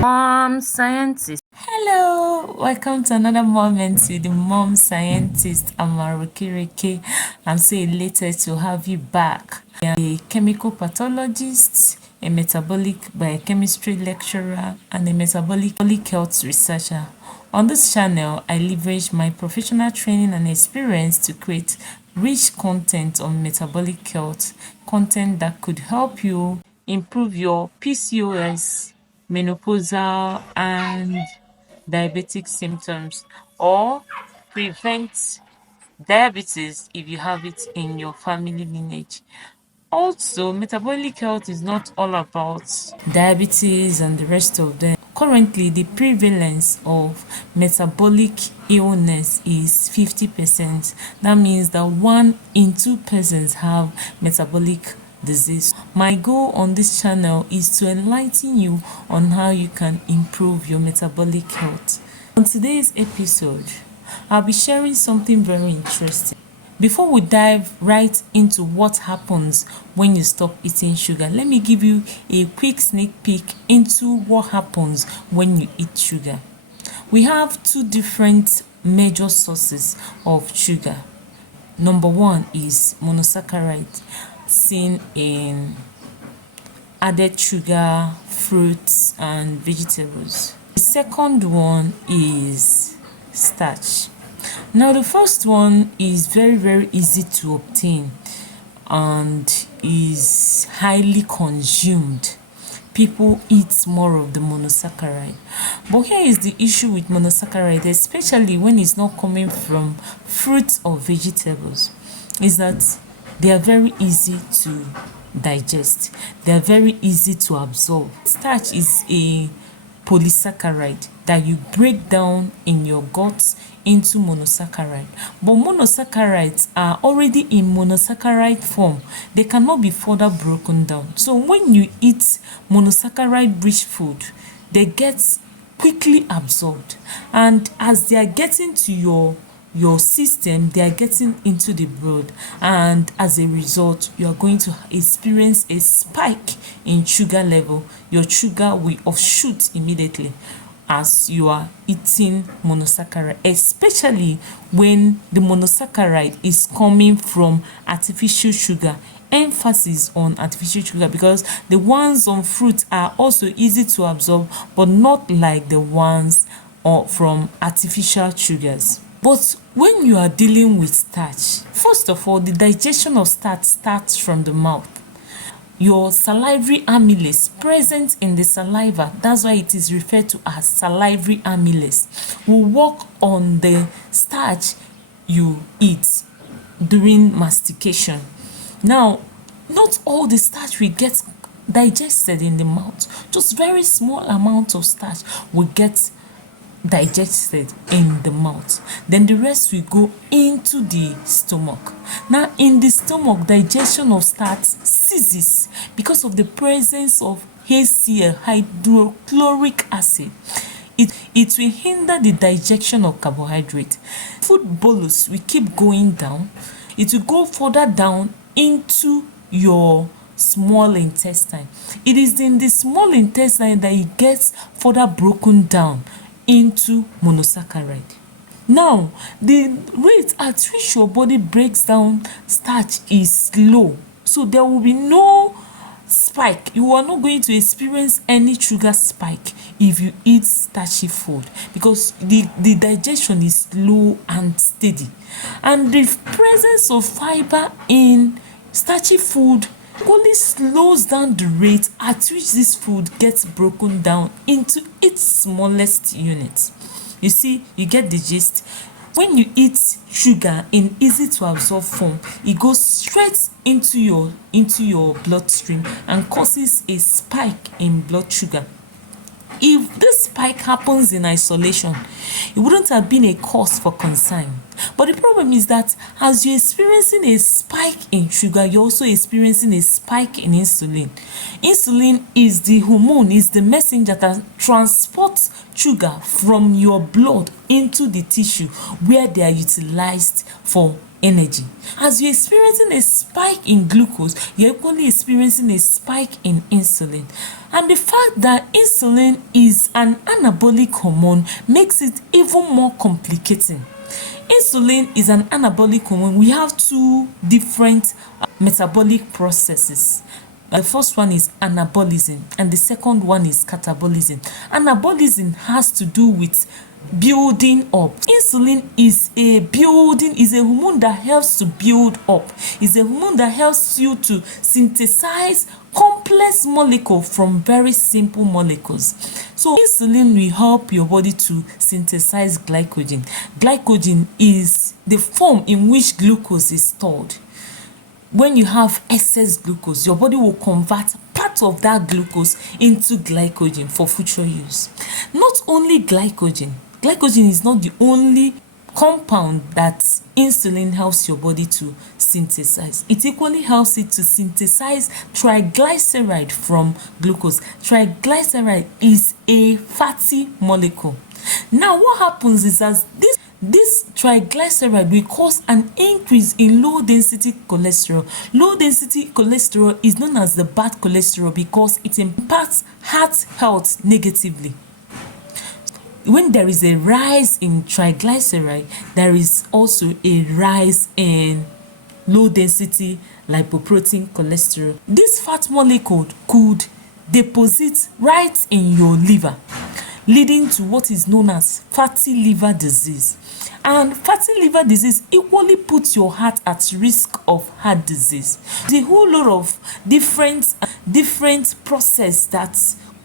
Mom Scientist. Hello, welcome to another moment with the Mom Scientist. I'm Arukirike. I'm so elated to have you back. I'm a chemical pathologist, a metabolic biochemistry lecturer, and a metabolic health researcher. On this channel, I leverage my professional training and experience to create rich content on metabolic health, content that could help you improve your PCOS, menopausal, and diabetic symptoms, or prevent diabetes if you have it in your family lineage. Also, metabolic health is not all about diabetes and the rest of them. Currently, the prevalence of metabolic illness is 50%. That means that 1 in 2 persons have metabolic disease. My goal on this channel is to enlighten you on how you can improve your metabolic health. On today's episode, I'll be sharing something very interesting. Before we dive right into what happens when you stop eating sugar, let me give you a quick sneak peek into what happens when you eat sugar. We have 2 different major sources of sugar. Number 1 is monosaccharide, seen in added sugar, fruits, and vegetables. The second one is starch. Now, the first one is very easy to obtain and is highly consumed. People eat more of the monosaccharide. But here is the issue with monosaccharide, especially when it's not coming from fruits or vegetables, is that they are very easy to digest. They are very easy to absorb. Starch is a polysaccharide that you break down in your guts into monosaccharide. But monosaccharides are already in monosaccharide form. They cannot be further broken down. So when you eat monosaccharide rich food, they get quickly absorbed. And as they are getting to your system, they are getting into the blood, and as a result you are going to experience a spike in sugar level. Your sugar will offshoot immediately as you are eating monosaccharide, especially when the monosaccharide is coming from artificial sugar. Emphasis on artificial sugar, because the ones on fruit are also easy to absorb, but not like the ones from artificial sugars. But when you are dealing with starch, first of all, the digestion of starch starts from the mouth. Your salivary amylase present in the saliva, that's why it is referred to as salivary amylase, will work on the starch you eat during mastication. Now, not all the starch will get digested in the mouth. Just very small amount of starch will get digested in the mouth. Then the rest will go into the stomach. Now, in the stomach, digestion of starch ceases because of the presence of HCl, hydrochloric acid. It will hinder the digestion of carbohydrate. Food bolus will keep going down. It will go further down into your small intestine. It is in the small intestine that it gets further broken down into monosaccharide. Now, the rate at which your body breaks down starch is low, so there will be no spike. You are not going to experience any sugar spike if you eat starchy food, because the digestion is low and steady. And the presence of fiber in starchy food only slows down the rate at which this food gets broken down into its smallest units. You see, you get the gist. When you eat sugar in easy to absorb form, it goes straight into your bloodstream and causes a spike in blood sugar. If this spike happens in isolation, it wouldn't have been a cause for concern. But the problem is that as you're experiencing a spike in sugar, you're also experiencing a spike in insulin. Insulin is the hormone, is the messenger that transports sugar from your blood into the tissue where they are utilized for energy. As you're experiencing a spike in glucose, you're equally experiencing a spike in insulin. And the fact that insulin is an anabolic hormone makes it even more complicating. Insulin is an anabolic hormone. We have two different metabolic processes. The first one is anabolism and the second one is catabolism. Anabolism has to do with building up. Insulin is a hormone that helps to build up. It's a hormone that helps you to synthesize complex molecules from very simple molecules. So insulin will help your body to synthesize glycogen. Glycogen is the form in which glucose is stored. When you have excess glucose, your body will convert part of that glucose into glycogen for future use. Not only glycogen is not the only compound that insulin helps your body to synthesize. It equally helps it to synthesize triglyceride from glucose. Triglyceride is a fatty molecule. Now what happens is that this triglyceride will cause an increase in low density cholesterol. Low density cholesterol is known as the bad cholesterol because it impacts heart health negatively. When there is a rise in triglyceride, there is also a rise in low density lipoprotein cholesterol. This fat molecule could deposit right in your liver, leading to what is known as fatty liver disease. And fatty liver disease equally puts your heart at risk of heart disease. The whole lot of different process that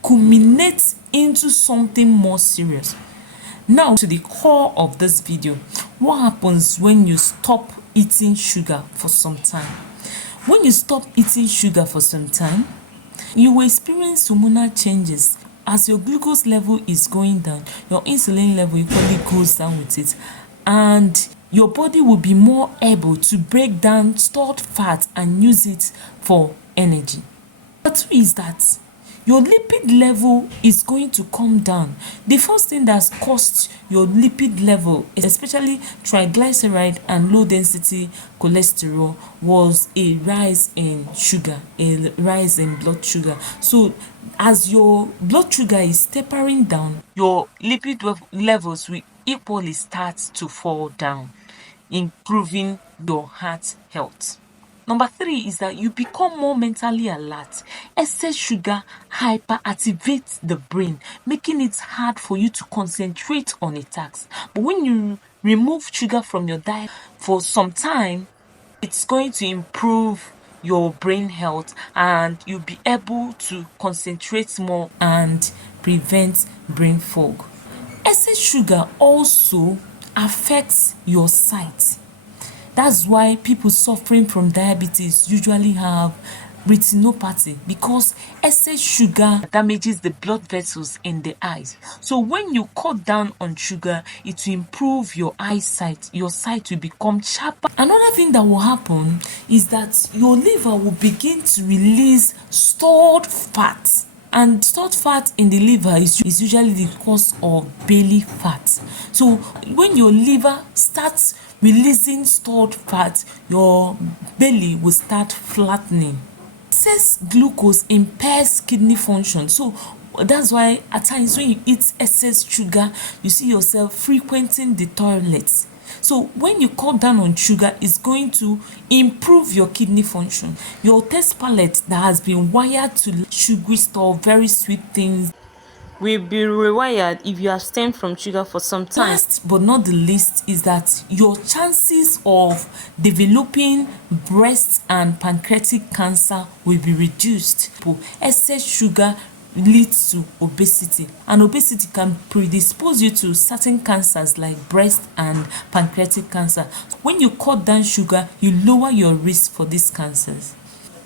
culminate into something more serious. Now to the core of this video. What happens when you stop eating sugar for some time? When you stop eating sugar for some time, you will experience hormonal changes. As your glucose level is going down, your insulin level equally goes down with it, and your body will be more able to break down stored fat and use it for energy. But two is that your lipid level is going to come down. The first thing that's caused your lipid level, especially triglyceride and low density cholesterol, was a rise in sugar, a rise in blood sugar. So as your blood sugar is tapering down, your lipid levels will equally start to fall down, improving your heart health. Number three is that you become more mentally alert. Excess sugar hyperactivates the brain, making it hard for you to concentrate on a task. But when you remove sugar from your diet for some time, it's going to improve your brain health and you'll be able to concentrate more and prevent brain fog. Excess sugar also affects your sight. That's why people suffering from diabetes usually have retinopathy, because excess sugar damages the blood vessels in the eyes. So when you cut down on sugar, it will improve your eyesight. Your sight will become sharper. Another thing that will happen is that your liver will begin to release stored fat. And stored fat in the liver is usually the cause of belly fat. So when your liver starts releasing stored fat, your belly will start flattening. Excess glucose impairs kidney function. So that's why at times when you eat excess sugar, you see yourself frequenting the toilets. So when you cut down on sugar, it's going to improve your kidney function. Your taste palate that has been wired to sugary stuff, very sweet things, will be rewired if you abstain from sugar for some time. Last but not the least is that your chances of developing breast and pancreatic cancer will be reduced. Excess sugar leads to obesity, and obesity can predispose you to certain cancers like breast and pancreatic cancer. When you cut down sugar, you lower your risk for these cancers.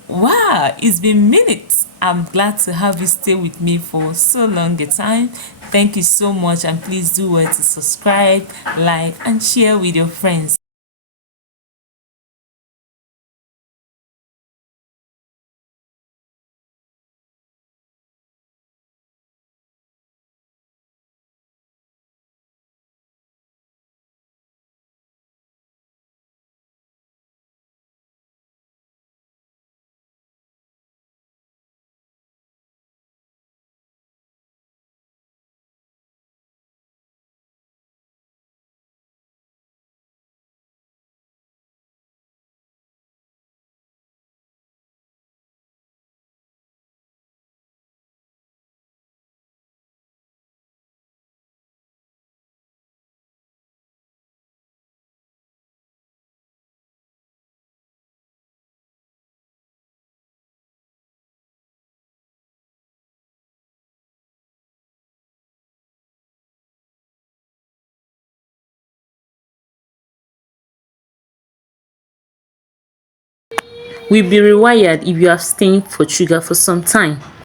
Wow, it's been minutes. I'm glad to have you stay with me for so long a time. Thank you so much, and please do well to subscribe, like, and share with your friends. will be rewired if you abstain from sugar for some time.